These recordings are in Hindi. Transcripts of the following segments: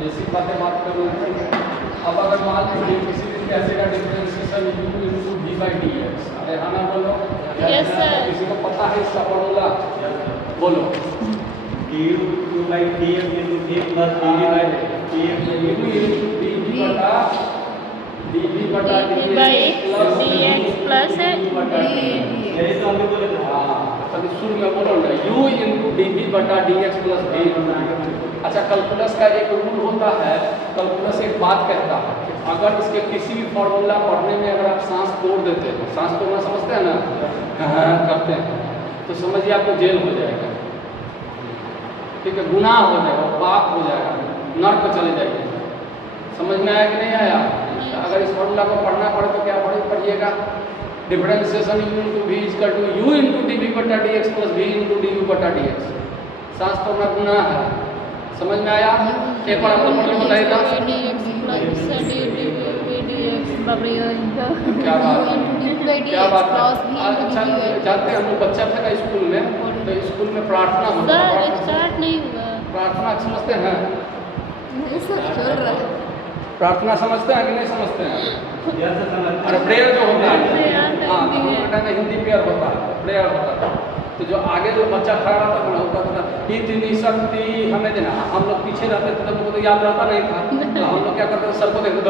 बेसिक बात करूँ। अब अगर मान लीजिए किसी भी कैसे का differentiation u into D by d x, अरे हाँ ना बोलो। Yes sir. किसी को पता है इसका फॉर्मूला? बोलो। du by df into v plus dv by dx dv बटा dv बटा D by d X plus यही तो हम भी बोले थे। हाँ, तभी शुरू में बोलो ना u इंटू dv बटा dx प्लस v। अच्छा, कैलकुलस का एक रूल होता है, कैलकुलस एक बात कहता है कि अगर इसके किसी भी फॉर्मूला पढ़ने में अगर आप सांस तोड़ देते हैं, सांस तोड़ना समझते हैं ना, हाँ करते हैं, तो समझिए आपको जेल हो जाएगा, ठीक है, गुनाह हो जाएगा, पाप हो जाएगा, नर्क चले जाएंगे। समझ में आया कि नहीं आया? अगर इस फॉर्मूला को पढ़ना पड़े तो क्या पढ़िएगा, differentiation u into V equal to u into D we बटा D X plus V into D you बटा डी एक्स। सांस तोड़ना गुनाह है। समझ में आया? एक बार हम लोग पढ़ के बताइएगा। क्या बात है, क्या बात है। अच्छा, जानते हैं हम लोग बच्चा था स्कूल में, तो स्कूल में प्रार्थना होता है। स्टार्ट नहीं हुआ। प्रार्थना समझते हैं? प्रार्थना समझते हैं कि नहीं समझते हैं? अरे प्रेयर जो होता है, हाँ, हम लोग के टाइम में हिंदी प्रेयर होता है, प्रेयर होता था। तो जो आगे जो बच्चा खड़ा रहता था ना, होता था इतनी शक्ति हमें देना, हम लोग पीछे रहते थे, तब तो याद रहता नहीं था, तो हम लोग क्या करते थे, सर को देखते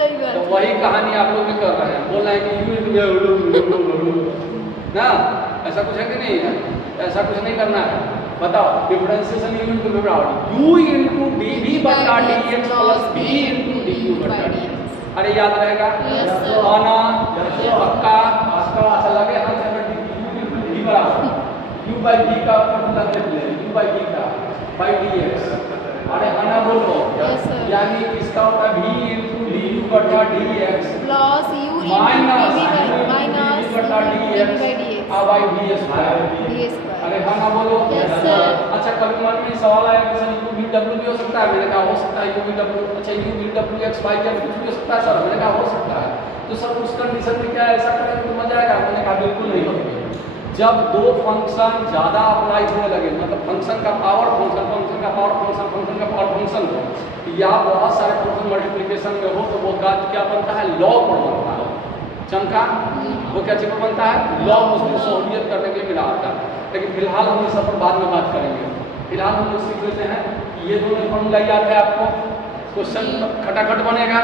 तो वही कहानी आप लोग भी कर रहे हैं, बोल रहे हैं कि ना, ऐसा कुछ है कि नहीं है? ऐसा कुछ नहीं करना है। बताओ, differentiation u into D we बटा D X plus v into D you बटा डी। अरे याद रहेगा? आना पक्का। अच्छा लगे हाथ अगर u बराबर u बाई v का फॉर्मूला देख ले, u बाई v का बाई डी एक्स। अरे आना बोलो, यानी किसका होता है v इंटू डी यू बटा D X plus u minus minus बटा डी एक्स अब बाई वी स्क्वायर। अरे हाँ ना बोलो। Yes, sir. अच्छा, कभी मन में सवाल आया कि सर यू वी डब्ल्यू भी हो सकता है? मैंने कहा हो सकता है, यू वी डब्ल्यू। अच्छा, यू वी डब्ल्यू एक्स वाई जेड कुछ भी हो सकता है सर? मैंने कहा हो सकता है। तो सर उस कंडीशन में क्या ऐसा करें तो मजा आएगा? मैंने कहा बिल्कुल नहीं होगी। जब दो फंक्शन ज़्यादा अप्लाई होने लगे, मतलब फंक्शन का पावर फंक्शन, फंक्शन का पावर फंक्शन, फंक्शन का पावर फंक्शन हो, या बहुत सारे फंक्शन मल्टीप्लिकेशन में हो, तो वो क्या बनता है, लॉग पर बनता है। चमका वो क्या चीज बनता है, लॉग, उसकी सहूलियत करने के लिए मिला आता है। लेकिन फिलहाल हम इस पर बाद में बात करेंगे। फिलहाल हम लोग सीख लेते हैं कि ये दोनों फॉर्मूला याद है आपको, क्वेश्चन खटाखट बनेगा,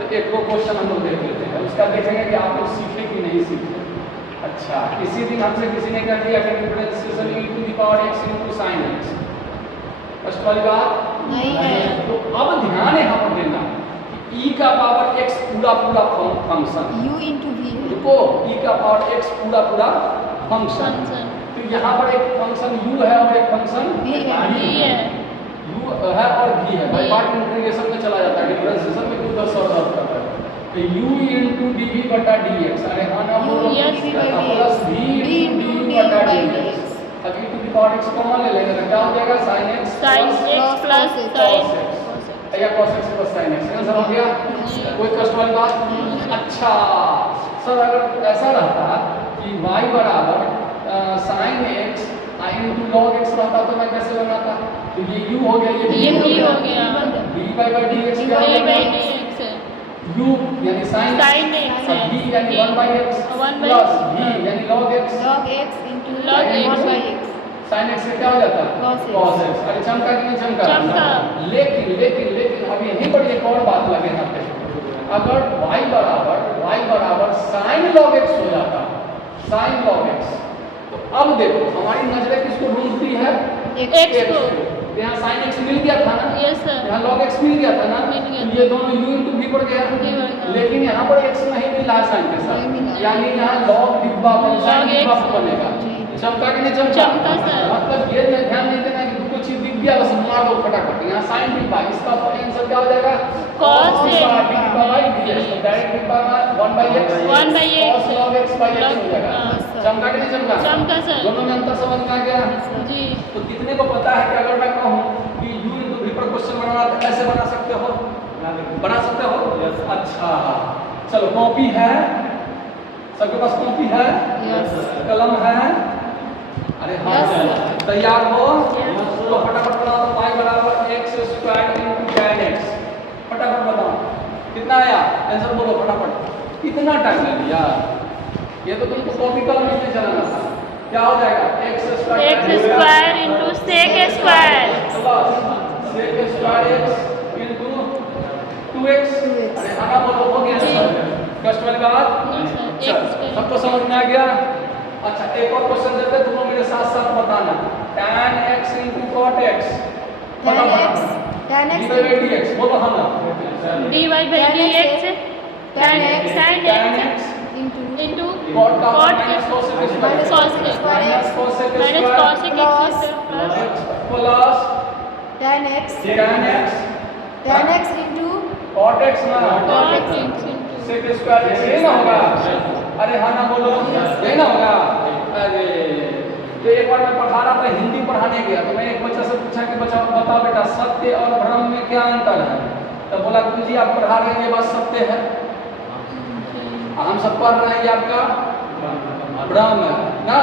तो एक दो क्वेश्चन हम लोग देख लेते हैं, उसका देखेंगे कि आप लोग सीखे कि नहीं सीखे। अच्छा, इसी दिन हमसे किसी ने क्या किया कि differentiation e to the power x into sin x, first वाली बात नहीं है। तो अब ध्यान यहाँ पर देना कि e का पावर x पूरा फंक्शन, u इंटू वी है। रुको, e का पावर x पूरा फंक्शन, तो यहाँ पर एक फंक्शन u है और एक फंक्शन v है। u है और v है, बाई पार्ट इंटीग्रेशन में चला जाता है, डिफरेंशिएशन में कुछ सॉल्व करता है। तो u इंटू डी वी बटा डी एक्स, अरे हाँ ना बोलो, plus v into D you बटा डी एक्स। अब e to the power x common ले लेंगे तो क्या हो जाएगा, sin x plus cos x या cos x plus sin x। Answer हो गया? कोई कष्ट वाली बात? अच्छा सर, अगर ऐसा रहता कि y बराबर sin x into log x रहता तो मैं कैसे बनाता? तो ये u हो गया, ये v हो गया, डी बाई डी एक्स क्या डी बाई होगा, डी एक्स है, u यानी sin x है, v यानी 1 बाई x प्लस v यानी log x log x into log x 1 by x। sin x से क्या हो जाता है, Cos x। cos x। अरे चमका कि नहीं चमका? चमका। लेकिन अब यहीं पर एक और बात लगे यहाँ पे, अगर y बराबर sin log x हो जाता, sin log x, तो अब देखो हमारी नजरें किसको ढूंढती है, x को। यहाँ sin x मिल गया था ना, यस सर, यहाँ log x मिल गया था ना, मिल गया तो ये दोनों u इंटू v पड़ गया, v बढ़ गया। लेकिन यहाँ पर x नहीं मिल रहा है sin के नहीं मिला। साथ, यानी यहाँ log डिब्बा sin log डिब्बा x बनेगा। जी। चमका कि नहीं चमका? चमका सर। मतलब ये ध्यान नहीं देना कि कुछ चीज दिख गया बस मार दो फटाफट, यहाँ sin डिब्बा, इसका आंसर क्या हो जाएगा, cos x डिब्बा बाई ds, तो डायरेक्ट डिब्बा में 1 by x 1 by x cos log x by x हो जाएगा। हाँ, सर। चमका कि नहीं चमका? चमका सर। दोनों में अंतर समझ में आ गया? जी। तो कितने को पता है कि अगर मैं कहूँ कि u इंटू v पर क्वेश्चन बनाना तो कैसे बना सकते हो, बना सकते हो? अच्छा चलो, कॉपी है सबके पास, कॉपी है, Yes. कलम है, अरे हाँ Yes, चलो। sir. तैयार हो? Yes. तो फटाफट बताओ तो y बराबर x square into tan x। फटाफट बताओ कितना आया? आंसर बोलो फटाफट। कितना टाइम ले लिया? ये तो तुमको कॉपी कलम में चलाना था। क्या हो जाएगा? x square into sec square. sec square x into 2x। अरे आना बोलो, हो गया आंसर। कष्ट वाली बात? No, sir. चल, X square. सबको समझ में आ गया? अच्छा, एक और क्वेश्चन देते हैं, तुम लोग मेरे साथ साथ बताना। tan x into cot x tan x dx बोलो हाँ ना। dy by dx tan x tan x into cot का cot minus cos x minus cos x square minus x cos x minus square cos x plus plus tan x tan x into cot x ना cot x into sec square x ये ना होगा। अरे हाँ ना बोलो, ये ना होगा। अरे तो एक बार मैं पढ़ा रहा था, हिंदी पढ़ाने गया तो मैं एक बच्चा से पूछा कि बच्चा बताओ बेटा सत्य और भ्रम में क्या अंतर है? तो बोला गुरुजी आप पढ़ा रहे हैं ये बात सत्य है, हम सब पढ़ रहे हैं ये आपका भ्रम है ना।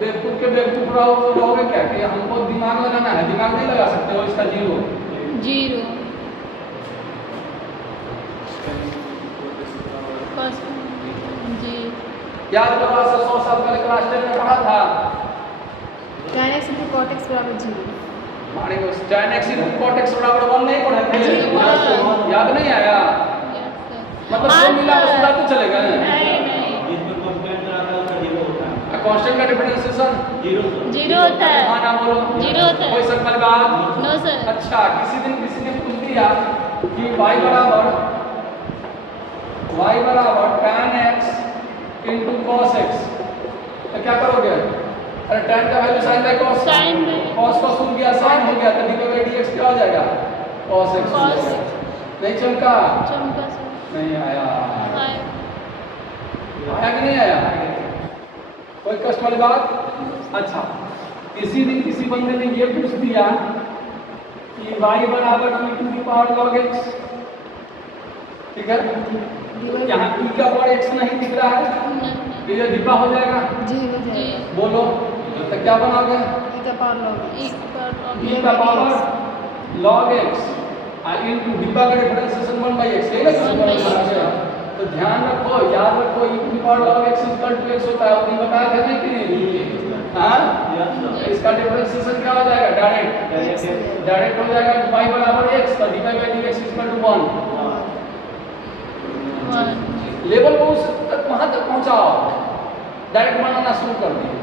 बेवकूफ के बेवकूफ रहोगे क्या कि हमको दिमाग लगाना है? दिमाग नहीं लगा सकते हो, इसका जीरो। जी याद करो आज से 100 साल पहले क्लास 10 में पढ़ा था। tan x into cot x बराबर 0। माने को tan x into cot x बराबर 1 नहीं पढ़े थे? जी, हाँ। याद नहीं आया? मतलब जो मिला वो पूरा तो चलेगा। नहीं जिसमें कांस्टेंट आता है उसका जीरो होता है। कांस्टेंट का डिफरेंशिएशन जीरो होता है। हाँ ना बोलो, जीरो होता है। कोई शक वाली बात? No sir. अच्छा, किसी दिन पूछ दिया कि y बराबर tan x into cos x, तो क्या करोगे? अरे tan का value sin by cos, Sin by cos को सुन गया sin हो गया तो dy by dx क्या हो जाएगा? cos x हो Cos जाएगा। x। नहीं चमका? चमका सर। नहीं आया। हाय। आया कि नहीं आया? कोई कष्ट वाली बात? अच्छा, किसी दिन किसी बंदे ने ये पूछ दिया कि y बराबर e to the power log x, ठीक है? यहाँ e का पावर x नहीं दिख रहा है तो ये डिब्बा हो जाएगा। जी हो जाएगा। बोलो तो क्या बनाओगे? e का पावर log x e का पावर log x इनटू डिब्बा का डिफरेंशिएशन 1/x, यही ना किसी को बनाना। तो ध्यान रखो, याद रखो e to the power log x equal to x होता है, वो नहीं बताया था नहीं कि नहीं? हाँ, इसका डिफरेंशिएशन क्या हो जाएगा? डायरेक्ट हो जाएगा। y बराबर x तो dy by dx equal to 1। Level को उस तक वहां तक पहुंचाओ, डायरेक्ट बनाना शुरू कर दिए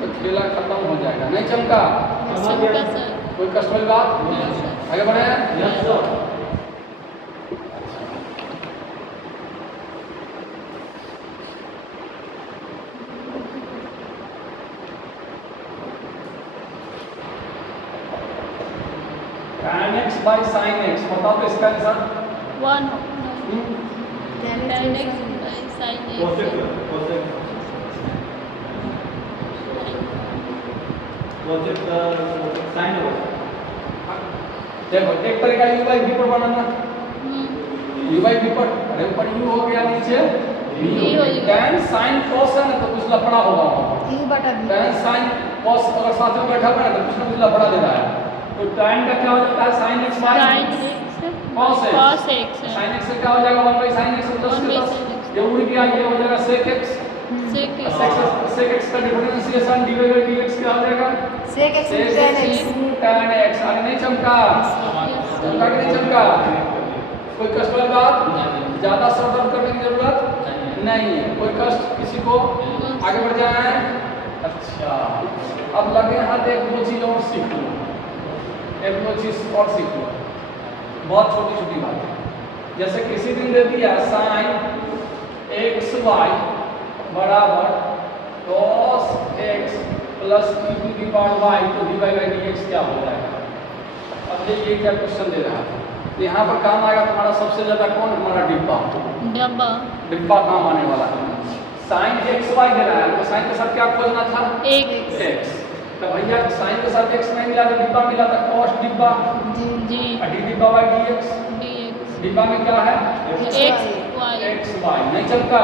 तो खेला खत्म हो जाएगा। नहीं चमका? चमका सर। कोई कष्ट वाली बात? आगे बढ़े। Yes sir. tan x by sin x बताओ तो इसका answer? 1 tan tan x x by sin x cosec sine होगा। देखो एक तरीका u by v पर बनाना। हम्म। u by v पर, अरे ऊपर u हो गया नीचे v V हो गया। tan sin cos है ना तो कुछ लफड़ा होगा वहाँ पर। e बटा v tan sin cos अगर साथ में बैठा हुआ है तो कुछ ना कुछ लफड़ा दे रहा है। तो tan का क्या हो जाता है? sin x by sin x cos x। cos x sin x से क्या हो जाएगा? 1/sin x प्लस 1 के by प्लस sin x। ये उड़ गया, ये हो जाएगा sec x। sec x sec x का डिफरेंशिएशन dy by dx क्या हो जाएगा? sec x sec into tan x x into tan x। अरे नहीं चमका? चमका कि नहीं चमका? कोई कष्ट वाली बात? ज्यादा सर दर्द करने की जरूरत नहीं है। कोई कष्ट किसी को? आगे बढ़ जाए। अच्छा, अब लगे हाथ एक दो चीज और सीख लो, एक दो चीज और सीख लो, बहुत छोटी छोटी बात है। जैसे किसी दिन दे दिया sin x y बराबर cos x plus e to the power y तो dy by dx क्या हो जाएगा? अब देखिए क्या क्वेश्चन दे रहा है। तो यहाँ पर काम आएगा तुम्हारा सबसे ज्यादा कौन? हमारा डिब्बा। डब्बा डिब्बा काम आने वाला है। sin x y दे रहा है तो sin के साथ क्या खोजना था? x x। तो भैया sin के साथ x नहीं मिला तो डिब्बा मिला था cos डिब्बा जी d डिब्बा by dx। dx डिब्बा में क्या है? x y x y। नहीं चमका?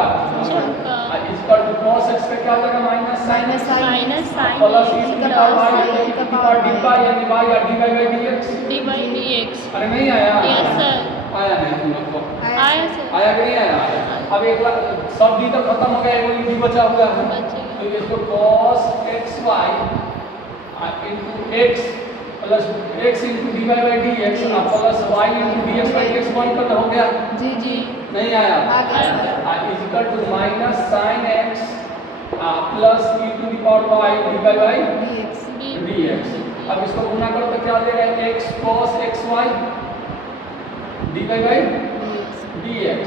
चमका इक्वल टू cos x का क्या हो जाएगा minus sine minus sine minus sine plus x e plus की पावर dy यानी y या dy by dx। D by d x. अरे नहीं आया? Yes sir. आया नहीं तुम लोग को? आया सर। आया कि नहीं आया? अब एक बार सब डी तो खत्म हो गया, एक डी बचा हुआ है। बचेगा। तो ये इसको cos xy into x plus x into dy by dx plus y into dx by dx one कर हो गया? जी जी नहीं आया? आ गया। Is equal to minus sine x plus e to the power y dy by dx dx। अब इसको गुणा करो तो क्या आ जाएगा? x cos xy dy by dx dx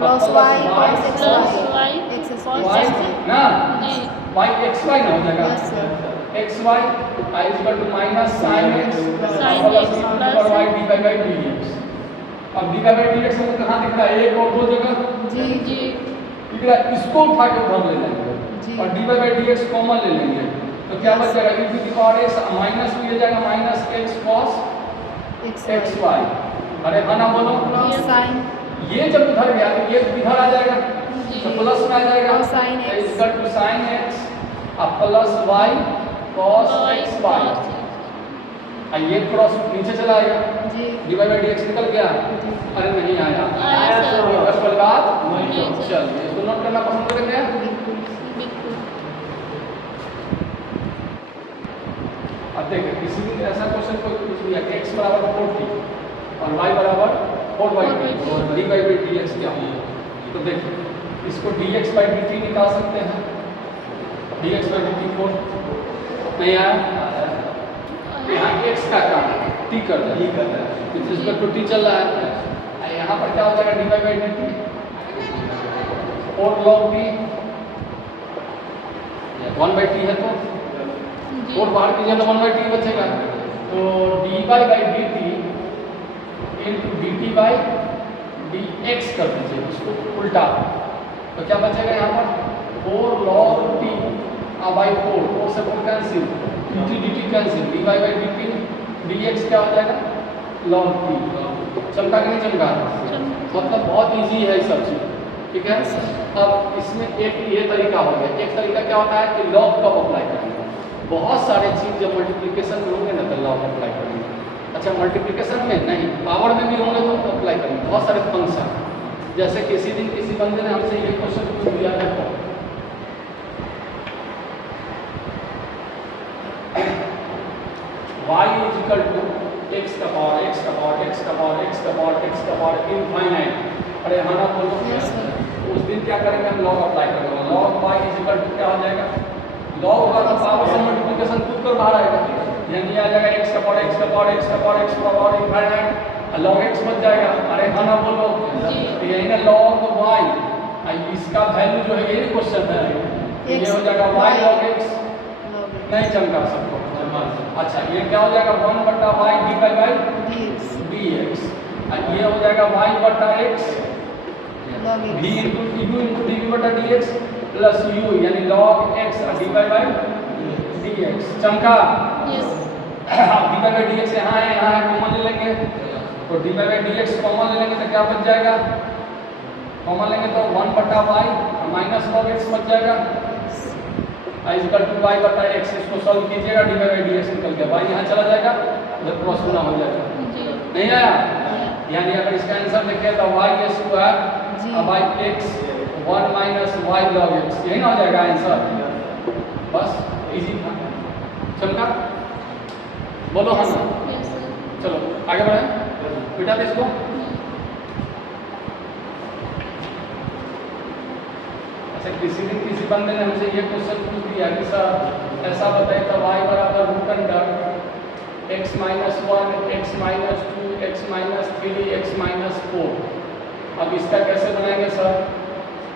Cos y cos plus xy y x cos y x ना जी y xy ना हो जाएगा? Yes sir xy is equal to minus sin x Sin plus x e to the plus power y dy by dx। अब dy by dx में कहाँ दिख रहा है? एक और दो जगह जी जी दिख रहा है। इसको उठा के उधर ले लेंगे जी। और dy by dx कॉमन ले लेंगे तो क्या बच जाएगा? e to the power x minus में ये जाएगा माइनस x cos xy। अरे हाँ ना बोलो? cos sin ये जब इधर गया तो ये इधर आ जाएगा जी। तो प्लस में आ जाएगा Cos sin x। Is equal to sin x plus y cos xy। ये क्रॉस नीचे चला आएगा जी dy by dx निकल गया। जी अरे नहीं आया? आया सर। बस कोई बात नहीं सर। चलिए इसको नोट करना पसंद करेंगे। बिल्कुल बिल्कुल। अब देखिए किसी भी ऐसा क्वेश्चन कोई पूछ लिया कि x बराबर 4t और y बराबर 4/2 और dy by dx क्या होगा? तो देखिए इसको dx by dt निकाल सकते हैं। dx by dt 4 नहीं आया? यहाँ x का काम t कर दे ठीक है which is equal to t चल रहा है। यहाँ पर क्या हो जाएगा? dy by dt 4 log t 1/t है तो जी 4 बाहर कीजिए तो 1/t बचेगा। तो dy by dt into dt by dx कर दीजिए इसको उल्टा तो क्या बचेगा यहाँ पर? 4 log t by 4 से 4 cancel dt cancel dy by dt dx क्या हो जाएगा? log t। चमका कि नहीं चमका? मतलब बहुत इजी है ये सब चीज, ठीक है। अब इसमें एक ये तरीका हो गया। एक तरीका क्या होता है कि log कब अप्लाई करेंगे? बहुत सारे चीज जब मल्टीप्लिकेशन में होंगे ना तो log अप्लाई करेंगे। अच्छा मल्टीप्लिकेशन में नहीं, पावर में भी होंगे तो अप्लाई करेंगे। बहुत सारे फंक्शन जैसे किसी दिन किसी बंदे ने हमसे ये क्वेश्चन पूछ दिया था y is equal to x का पावर x का पावर x का पावर x का पावर x का पावर इनफाइनाइट। अरे हाँ ना बोलो? यस सर उस दिन क्या करेंगे? हम log अप्लाई करेंगे। log y is equal to क्या हो जाएगा? log होगा तो पावर से मल्टीप्लिकेशन खुद कर बाहर आएगा यानी आ जाएगा x का पावर x का पावर x का पावर x का पावर इनफाइनाइट log x बच जाएगा। अरे हाँ ना बोलो? जी। तो यही ना log y इसका वैल्यू जो है यही क्वेश्चन है। ये हो जाएगा y log x log नहीं चमका सबको। अच्छा ये क्या हो जाएगा? 1/y dy by dx dx और ये हो जाएगा y बटा x log v x into u into dv बटा dx प्लस u यानी log x और dy by dx। चमका? यस dy by dx यहाँ है कॉमन ले लेंगे तो dy by dx कॉमन ले लेंगे तो क्या बच जाएगा? कॉमन लेंगे तो 1/y माइनस log x बच जाएगा इज इक्वल टू y बटा x। इसको सॉल्व कीजिएगा dy by dx निकल गया। y यहाँ चला जाएगा उधर क्रॉस गुना हो जाएगा। जी नहीं आया? यानी अगर इसका आंसर लिखे तो y स्क्वायर जी। By x 1 minus y log x यही ना हो जाएगा आंसर। बस इजी था। चमका? बोलो हाँ ना? Yes sir. चलो आगे बढ़े बेटा इसको। अच्छा किसी दिन किसी बंदे ने हमसे ये क्वेश्चन पूछ दिया कि सर ऐसा बताइए तो y बराबर root under x minus 1 x minus 2 x minus 3 x minus 4। अब इसका कैसे बनाएंगे सर?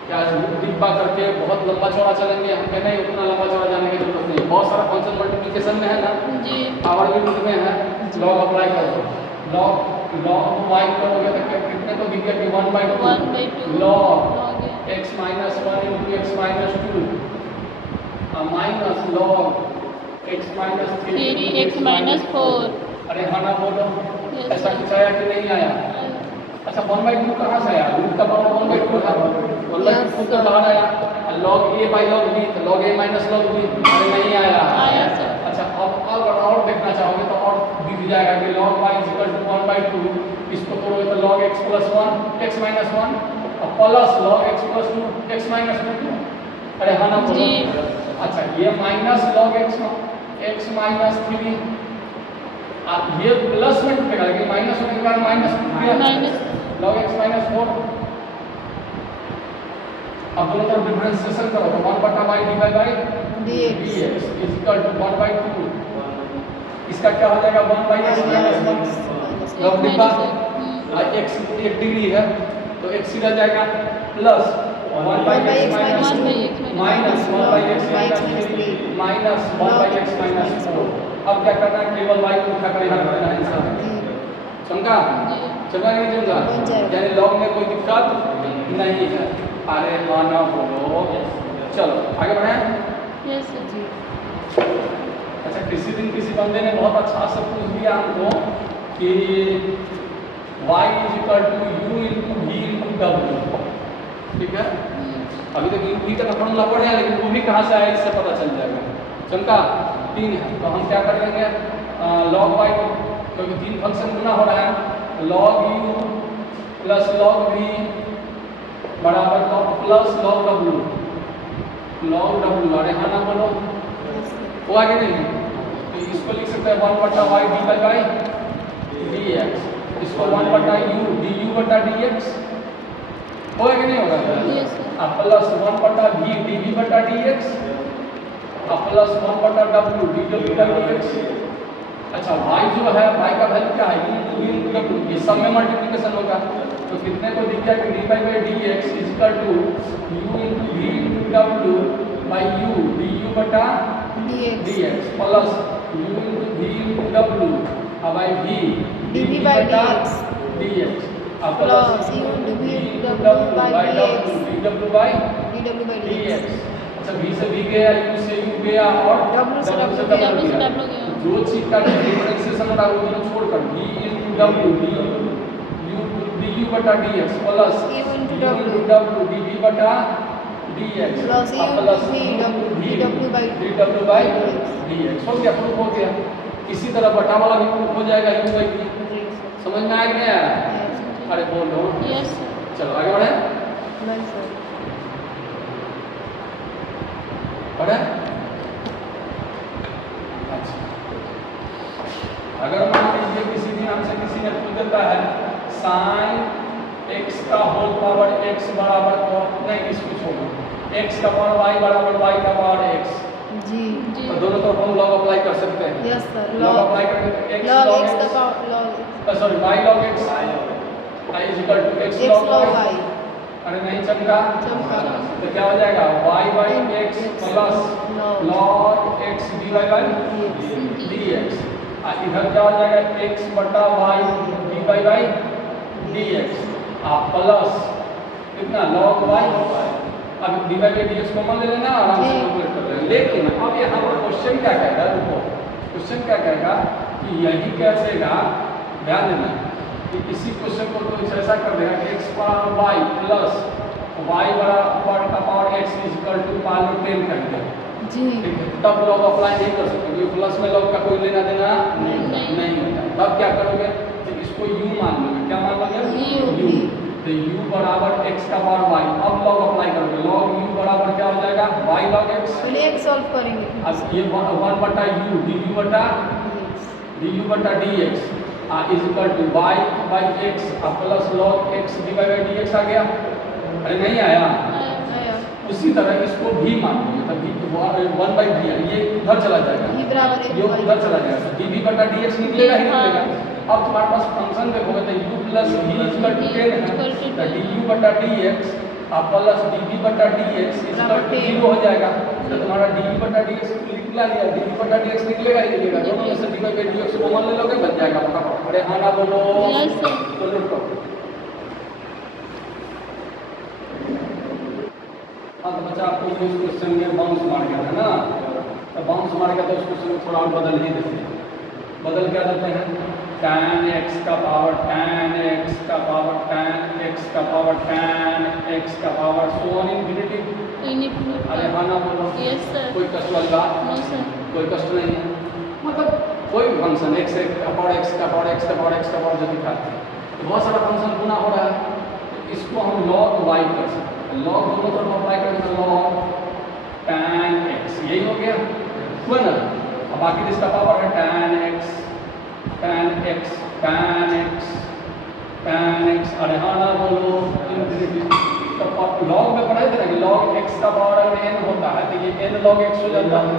क्या डिब्बा करके बहुत लंबा चौड़ा चलेंगे? हम कहते हैं उतना लंबा चौड़ा जाने की जरूरत नहीं है। बहुत सारा फंक्शन मल्टीप्लिकेशन में है ना, जी पावर भी रूट में है। लॉग अप्लाई कर दो। लॉग y करोगे तो कितने को दिख गया कि 1/2 log x minus 1 into x minus 2 minus log x minus 3 3 x minus 4। अरे हाँ ना बोलो? Yes, ऐसा sir. कुछ आया कि नहीं आया? अच्छा 1/2 कहाँ से आया? रूट का पावर 1/2 है, 1/2 तो बाहर आया। log a by log b, तो log a minus log b अरे नहीं आया। आया सर। अच्छा अब अगर और देखना चाहोगे तो और दिख जाएगा कि log y is equal to 1/2, इसको तोड़ोगे तो log x plus 1 x minus 1 और plus log x plus 2 x minus 2। अरे हाँ ना बोलो। जी। अच्छा ये माइनस log x minus 3 अब ये प्लस में टूटेगा लेकिन माइनस होने के बाद माइनस टूट गया, माइनस log x minus 4। अब दोनों तरफ डिफरेंशिएशन करो तो 1/y divide by dx dx is equal to 1/2। इसका क्या हो जाएगा 1/x minus 1 log डिब्बा x 1 डिग्री है तो x सीधा जाएगा plus 1/x minus 2 minus 1/x minus 3 minus 1/x minus 4। अब क्या करना है केवल y को उठा कर यहाँ रखना है आंसर। समझा? समझा नहीं समझा? बन जाएगा। यानी log में कोई दिक्कत नहीं है। अरे माना बोलो। चलो आगे बढ़े। Yes sir. जी अच्छा किसी दिन किसी बंदे ने बहुत अच्छा से पूछ दिया हमको कि y is equal to u into v into w। ठीक है, अभी तक u v का फॉर्मूला पढ़े हैं लेकिन वो भी कहाँ से आया इससे पता चल जाएगा। चमका 3 है तो हम क्या कर लेंगे log y क्योंकि 3 फंक्शन गुना हो रहा है log u plus log v बराबर प्लस log w अरे हाँ ना बोलो वो आगे नहीं है तो इसको लिख सकते हैं 1/y डिवाइड बाय dx, इसको 1/u du/dx हो कि नहीं होगा? Yes sir. अब प्लस 1/v dv/dx अब प्लस 1/w dw/dx। अच्छा y जो है y का वैल्यू क्या है u ये सब में मल्टीप्लिकेशन होगा तो कितने को दिख गया कि dy/dx is equal to u into v into w by u du/dx plus u into v into w by v dv/dx dx अब plus u into v into w by dx dw/dx। अच्छा v से v गया u से u गया और W से W W W से गया। W गया। जो चीज का डिफरेंशिएशन होता है वो दोनों छोड़कर v into w du/dx plus u into u w into w dv/dx plus u अब plus into v dw by dx हो गया, प्रूफ हो गया। इसी तरह बटा वाला भी प्रूफ हो जाएगा u by v। समझ में आ गया? अरे बोलो। Yes sir. चलो आगे बढ़े बढ़े। अच्छा अगर मान लीजिए किसी दिन हमसे किसी ने पूछ देता है साइन x का होल पावर x बराबर नहीं इसको छोड़ो x का पावर y बराबर y का पावर x जी तो दोनों तरफ हम लॉग अप्लाई कर सकते हैं। यस सर लॉग अप्लाई करके x log log x का x power log sorry y log x y is equal to x x log log y। y अरे नहीं चमका चमका तो क्या हो जाएगा y by x plus log x dy by dx। इधर क्या हो जाएगा x बटा y dy by dx plus कितना log y। अब dy by dx को मान ले लेना आराम से कैलकुलेट कर लेंगे। लेकिन अब यहाँ पर क्वेश्चन क्या कहेगा, रुको क्वेश्चन क्या कहेगा कि यही कैसेगा, ध्यान देना कि इसी क्वेश्चन को तो ऐसा कर देगा कि x power y plus y बराबर का power x is equal to power 10 कर देगा। जी ठीक है, तब लॉग अप्लाई नहीं कर सकते क्योंकि प्लस में लॉग का कोई लेना देना नहीं होता। तब क्या करोगे तो इसको u मान लोगे। क्या मान लोगे? u। तो u बराबर x का पावर y। अब लॉग अप्लाई करोगे log u बराबर क्या हो जाएगा y log x। पहले x सॉल्व करेंगे अब ये 1/u du/dx is equal to y by x plus log x dy by dx आ गया। अरे नहीं आया? आया उसी तरह इसको भी मान लीजिए तब भी 1/v ये उधर चला जाएगा, v बराबर ये उधर चला जाएगा dv/dx निकलेगा ही निकलेगा। अब तुम्हारे पास फंक्शन देखोगे तो u plus v equal to 10 है तो du/dx plus dv/dx equal to 0 हो जाएगा। तो तुम्हारा dv/dx निकला ही है, dv/dx निकलेगा ही निकलेगा। दोनों में से dy/dx को कॉमन ले लोगे बच जाएगा फटाफट। अरे हाँ ना बोलो। Yes sir. तो लुट करो। हाँ तो बच्चा आपको इस क्वेश्चन में बाउंस मार गया था ना, तो बाउंस मार गया तो उस क्वेश्चन में थोड़ा और बदल ही देते हैं। बदल क्या देते हैं tan x का पावर tan x का पावर tan x का पावर tan x का पावर सो ऑन इन्फिनिटी। अरे हाँ ना बोलो। Yes sir. कोई कष्ट वाली बात? No sir. कोई कष्ट नहीं है। मतलब कोई फंक्शन x का पावर x का पावर x का पावर x का पावर जो दिखाते हैं तो बहुत सारा फंक्शन गुना हो रहा है, तो इसको हम log y कर सकते हैं। log दोनों तरफ अप्लाई करेंगे log tan x, यही हो गया हुआ ना। अब बाकी इसका पावर है tan x tan x tan x tan x। अरे हाँ ना बोलो इन्फिनिटी। तो log में पढ़े थे ना कि log x का पावर अगर n होता है तो ये n log x हो जाता है।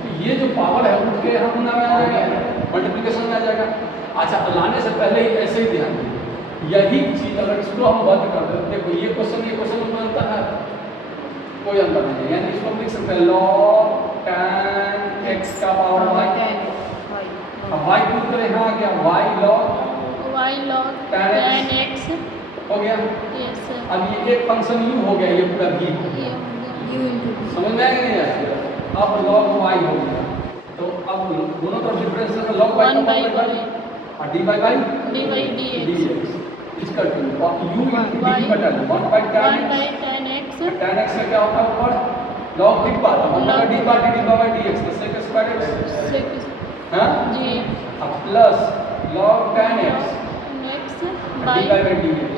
तो ये जो पावर है उठ के हम गुना में आ जाएगा, मल्टीप्लिकेशन में आ जाएगा। अच्छा, लाने से पहले ही ऐसे ही ध्यान दें, यही चीज अगर इसको हम बंद कर दें, देखो ये क्वेश्चन में अंतर है, कोई अंतर नहीं है। यानी इसको हम लिख सकते हैं log tan x का पावर y। अब y प्रूव करें, यहाँ आ गया y log tan x हो गया। Yes sir. अब ये एक फंक्शन u हो गया, ये पूरा v हो गया। ये हो गया। U into V. समझ में आएगा नहीं आएगा? अब log y हो गया, तो अब दोनों तरफ डिफरेंस है, log y 1 by का y और dy by dy dx dx इसका टू और u into y d बटा 1 by 1 tan by x। tan x tan x का क्या होता है ऊपर log डिब्बा, तो 1 by d by dx तो sec square x, sec हाँ? जी अब plus log tan x x dy by by dx।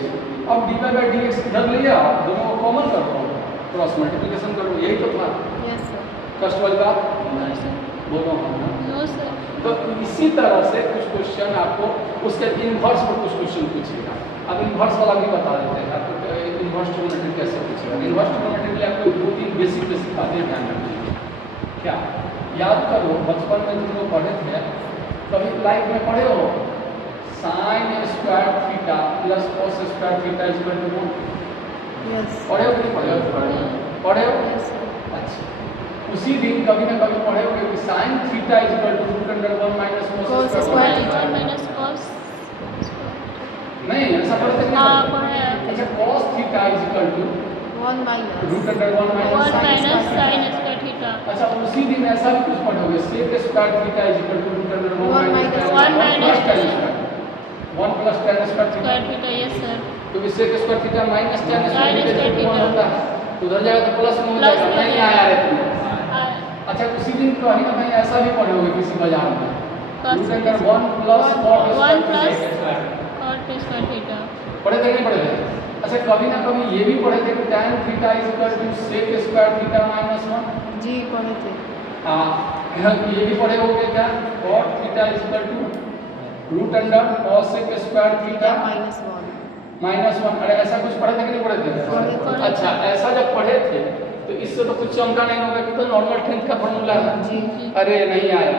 अब dy by dx इधर ले आओ, दोनों को कॉमन कर दो, क्रॉस मल्टीप्लिकेशन करो, यही तो था। Yes sir. कष्ट वाली बात नो सर। बोलो हाँ। No sir. तो इसी तरह से कुछ क्वेश्चन आपको उसके इन्वर्स पर कुछ क्वेश्चन पूछेगा। अब इन्वर्स वाला भी बता देते हैं आपको, इन्वर्स ट्रिग्नोमेट्री कैसे पूछेगा। इन्वर्स ट्रिग्नोमेट्री के लिए आपको दो तीन बेसिक बातें ध्यान रखनी। क्या याद करो, बचपन में तुम लोग पढ़े थे, कभी लाइफ में पढ़े हो sin square theta plus cos square theta equal to 1। Yes. पढ़े हो कि नहीं पढ़े हो? पढ़े हो? Yes sir. अच्छा, उसी दिन कभी ना कभी पढ़े होंगे कि sin theta equal to root under 1 minus Cos cos square square theta। One minus cos नहीं, ऐसा पढ़ते थे हाँ नहीं? पढ़ा है। अच्छा, cos theta equal to 1 minus. Root under 1 1 minus minus sin square theta. अच्छा, उसी दिन ऐसा भी कुछ पढ़ोगे sec square theta equal to root under 1 1 minus one minus 1 plus tan square theta, square theta yes sir. क्योंकि sec square theta minus tan Sin square square theta theta। होता है, तो उधर जाएगा तो प्लस में हो प्लस जाएगा। में नहीं आया रे तुम्हें। अच्छा, उसी दिन कहीं ना कहीं ऐसा भी पढ़ोगे किसी बाजार में, root under 1 plus cot one square plus theta. cot square theta. पढ़े थे नहीं पढ़े थे? अच्छा, कभी ना कभी ये भी पढ़े थे कि tan theta equal to sec square theta minus 1। जी पढ़े थे। हाँ, ये भी पढ़े होंगे क्या, cot theta equal to root under cos sec square theta minus 1. Minus 1। अरे ऐसा कुछ पढ़े थे कि नहीं पढ़े पढ़े थे? थे। अच्छा, ऐसा जब पढ़े थे तो इससे तो कुछ चमका नहीं होगा कि तो नॉर्मल 10th का फॉर्मूला है। जी। अरे नहीं आया।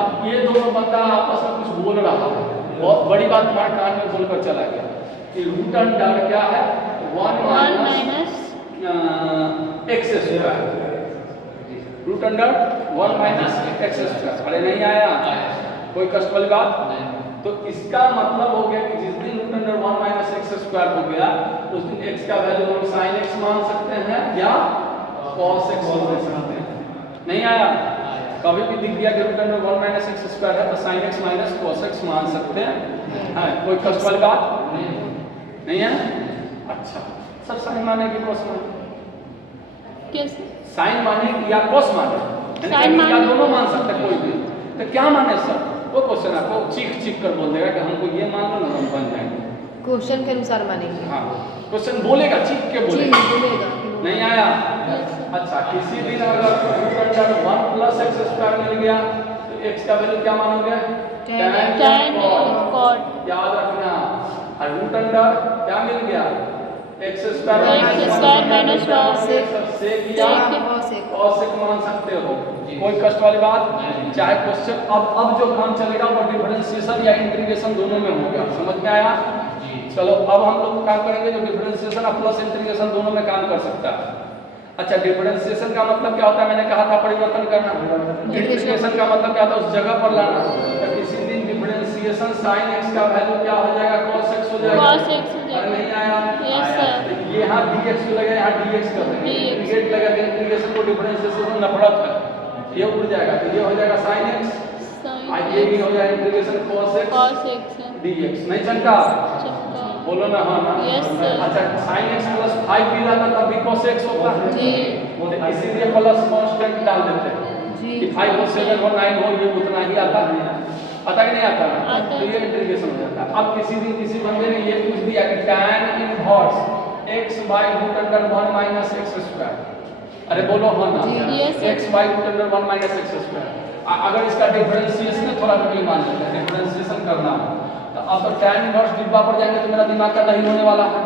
अब ये दोनों बंदा आपस में कुछ बोल रहा है, बहुत बड़ी बात तुम्हारे कान में बोलकर चला गया कि रूट अंडर क्या है 1 minus x square, root under 1 minus x square. अरे नहीं आया, कोई कष्ट वाली बात। तो इसका मतलब हो गया कि जिस दिन root under 1 minus x square हो गया उस दिन x का वैल्यू हम sin x मान सकते हैं या cos x मान सकते हैं। नहीं आया? कभी भी दिख गया कि root under 1 minus x square है तो sin x minus cos x मान सकते हैं। हाँ, कोई कष्ट वाली बात नहीं है? अच्छा, सब साइन माने कि cos माने? कैसे? साइन माने या cos माने? Sin या माने। दोनों मान सकते हैं कोई भी। तो क्या माने सर? वो क्वेश्चन आपको चीख कर बोल देगा कि हमको ये मान लो ना, हम बन जाएंगे। क्वेश्चन के अनुसार मानेंगे। हाँ, क्वेश्चन बोलेगा, चीख के जी बोलेगा। बोलेगा। नहीं आया? Yes, sir। अच्छा, किसी दिन अगर रूट अंडर 1 प्लस एक्स स्क्वायर मिल गया तो x का वैल्यू क्या मानोगे? tan cot। याद रखना। और रूट अंडर क्या मिल गया? X square x square minus cos से किया cos x मान सकते हो। कोई कष्ट वाली बात? चाहे क्वेश्चन अब जो काम चलेगा वो डिफरेंशिएशन या इंटीग्रेशन दोनों में होगा। समझ में आया? चलो, अब हम लोग काम करेंगे जो डिफरेंशिएशन और प्लस इंटीग्रेशन दोनों में काम कर सकता है। अच्छा, डिफरेंशिएशन का मतलब क्या होता है? मैंने कहा था परिवर्तन करना। इंटीग्रेशन का मतलब क्या होता है? उस जगह पर लाना। तो किसी दिन डिफरेंशिएशन sin x का वैल्यू क्या हो जाएगा? cos x हो जाएगा। cos x हो अरे नहीं जाएगा। आया? Yes, sir। तो ये यहाँ dx को लगा, यहाँ dx कर देंगे। dx। इंटीग्रेट लगा के इंटीग्रेशन को डिफरेंशिएशन नफरत है, ये उड़ जाएगा। तो ये हो जाएगा sin x। ये भी हो जाएगा integration cos x cos x dx, नहीं चमका? चमका। बोलो ना हाँ ना? Yes, sir. अच्छा sin x प्लस 5 भी रहता तब भी cos x होता है? जी। तो इसीलिए प्लस कांस्टेंट डाल देते हैं जी। कि 5 हो 7 हो 9 हो ये उतना ही आता है, आता कि नहीं आता? आता तो ये इंटीग्रेशन हो जाता है। अब किसी दिन किसी बंदे ने ये पूछ दिया कि tan inverse x by root under 1 minus x square, अरे बोलो हाँ ना? जी। Yes, sir. x by root under 1 minus x square, अगर इसका डिफरेंशिएशन थोड़ा भी मान लेते हैं, डिफरेंशिएशन करना है तो अब तो tan इनवर्स डिब्बा पर जाएंगे तो मेरा दिमाग का नहीं होने वाला है।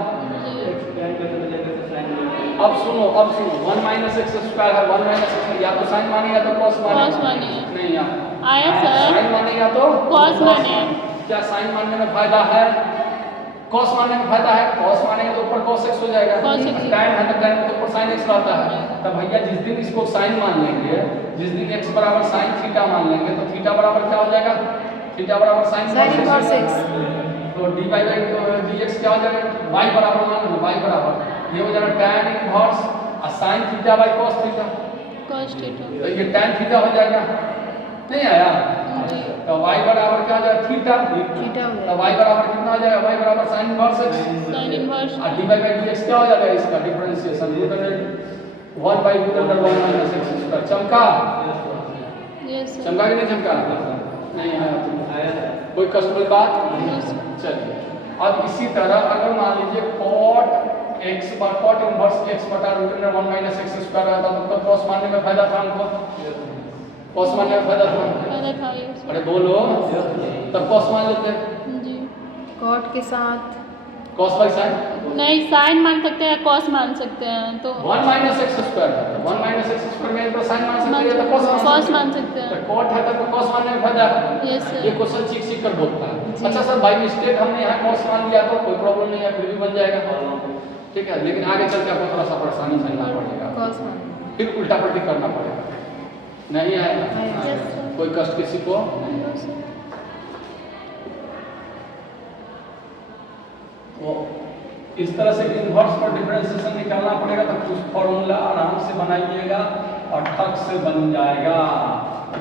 अब सुनो 1 minus x square है, 1 minus x या तो sin माने या तो cos माने। cos माने। नहीं यार, आया सर। sin माने या तो cos माने। क्या sin मानने में फायदा है? cos मानने में फायदा है? cos मानेंगे तो ऊपर cos x हो जाएगा, cos x। tan है तो tan के ऊपर sin x रहता है। तब भैया जिस दिन इसको sin मान लेंगे, जिस दिन x बराबर sin थीटा मान लेंगे तो थीटा बराबर क्या हो जाएगा? थीटा बराबर sin cos x। तो dy by dx क्या हो जाएगा? y बराबर मान लो, y बराबर ये हो जाएगा tan इनवर्स और sin theta by cos theta, cos theta. तो ये tan थीटा हो जाएगा, नहीं आया? जी। तो y बराबर क्या हो जाएगा? थीटा। थीटा हो तो जाएगा। y बराबर कितना हो जाएगा? y बराबर sin inverse x sin inverse और dy by dx क्या हो जाएगा? इसका differentiation root under 1 by root under 1 minus x square. चमका? Yes sir. चमका कि नहीं चमका? नहीं आया। कोई कष्ट वाली बात? चलिए अब इसी तरह अगर मान लीजिए cot इनवर्स x बटा root under 1 minus x square रहता तो cos मानने में फायदा था हमको, cos मानने में फायदा था। फायदा था ये सर। अरे बोलो तब cos मान लेते हैं, जी। cot के साथ cos by sin नहीं sin मान सकते हैं cos मान सकते हैं तो 1 minus x स्क्वायर है, तो 1 minus x स्क्वायर में तो sin मान सकते हैं तो cos मान सकते हैं। तो cot है तो cos मानने में फायदा है। Yes sir. ये क्वेश्चन सीख कर बोलता है। जी। अच्छा सर बाय मिस्टेक हमने यहाँ cos मान लिया तो कोई प्रॉब्लम नहीं है, फिर भी बन जाएगा, ठीक है, लेकिन आगे चल के आपको थोड़ा सा परेशानी झेलना पड़ेगा, cos मान। फिर उल्टा पलटी करना पड़ेगा। नहीं आएगा? Yes sir. कोई कष्ट किसी को? तो इस तरह से इनवर्स पर डिफरेंशिएशन निकालना पड़ेगा, तो कुछ फॉर्मूला आराम से बनाइएगा और ठक से बन जाएगा।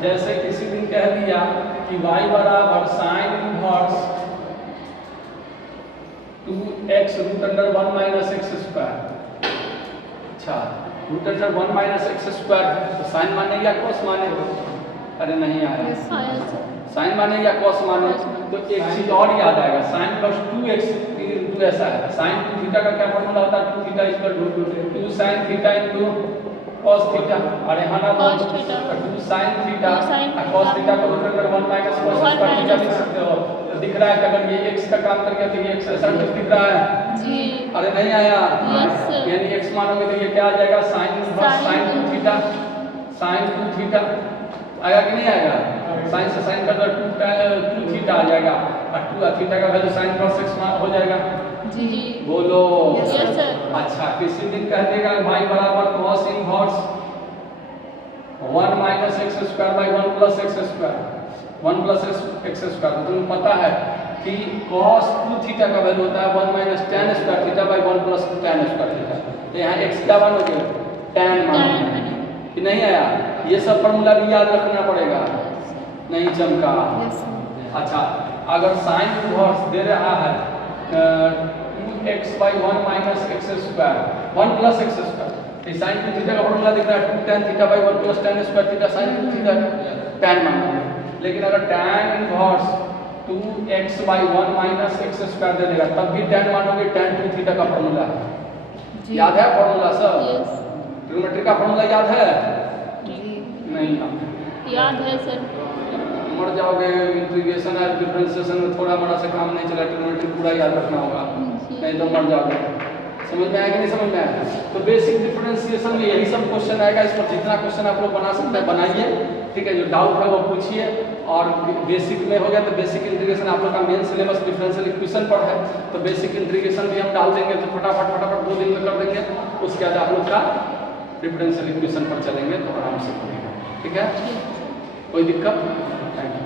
जैसे किसी दिन कह दिया कि y बराबर sin inverse 2x root under 1 minus x square. अच्छा root under 1 minus x square तो sin माने या cos माने? अरे नहीं आया। आया सर। sin माने या cos माने? तो एक चीज और याद आएगा, sin प्लस 2x इंटू ऐसा है, sin 2 थीटा का क्या फॉर्मूला होता है? 2 theta equal to 2 sin theta into cos theta. अरे हाँ ना cos theta 2 sin theta sin और cos थीटा को root under 1 minus cos square theta लिख सकते हो। तो दिख रहा है कि अगर ये x का काम करके तो ये x ऐसा कुछ दिख रहा है। जी। अरे नहीं आया? Yes sir. यानी x मानोगे तो ये क्या आ जाएगा? sin inverse sin 2 theta, sin 2 theta आएगा कि नहीं आएगा? sin से sin का तो 2 थीटा आ जाएगा और 2 थीटा का वैल्यू sin इनवर्स x हो जाएगा। जी। बोलो। Yes sir. अच्छा किसी दिन कह देगा y बराबर cos inverse 1 minus x square by 1 plus x square, 1 plus x square. तो तुम्हें पता है कि cos 2 थीटा का वैल्यू होता है 1 minus tan square theta by 1 plus tan square theta. तो यहाँ x क्या बनोगे? tan मानोगे कि नहीं आया? ये सब फॉर्मूला भी याद रखना पड़ेगा। नहीं चमका? Yes sir. अच्छा अगर sin इनवर्स दे रहा है 2x by 1 minus x square 1 plus x square, तो sin 2 थीटा का फॉर्मूला दिख रहा है 2 tan theta by 1 plus tan square theta sin 2 theta tan मानोगे। लेकिन अगर tan inverse 2x by 1 minus x square दे देगा तब भी tan मानोगे, tan 2 थीटा का फॉर्मूला जी। याद है? फॉर्मूला सब यस। ट्रिग्नोमेट्री का फॉर्मूला याद है? जी। नहीं याद है सर। मर जाओगे, इंटीग्रेशन और डिफरेंशिएशन में थोड़ा मोड़ा से काम नहीं चला, ट्रिग्नोमेट्री पूरा याद रखना होगा, नहीं तो मर जाओगे। समझ में आया कि नहीं समझ में आया? तो बेसिक डिफरेंशिएशन में यही सब क्वेश्चन आएगा। इस पर जितना क्वेश्चन आप लोग बना सकते हैं बनाइए, ठीक है, जो डाउट है वो पूछिए। और बेसिक में हो गया तो बेसिक इंटीग्रेशन आप लोग का मेन सिलेबस डिफरेंशियल इक्वेशन पर है, तो बेसिक इंटीग्रेशन भी हम डाल देंगे तो फटाफट 2 दिन में कर देंगे। उसके बाद आप लोग का डिफरेंशियल इक्वेशन पर चलेंगे तो आराम से पढ़ेंगे, ठीक है? कोई दिक्कत? Thank you.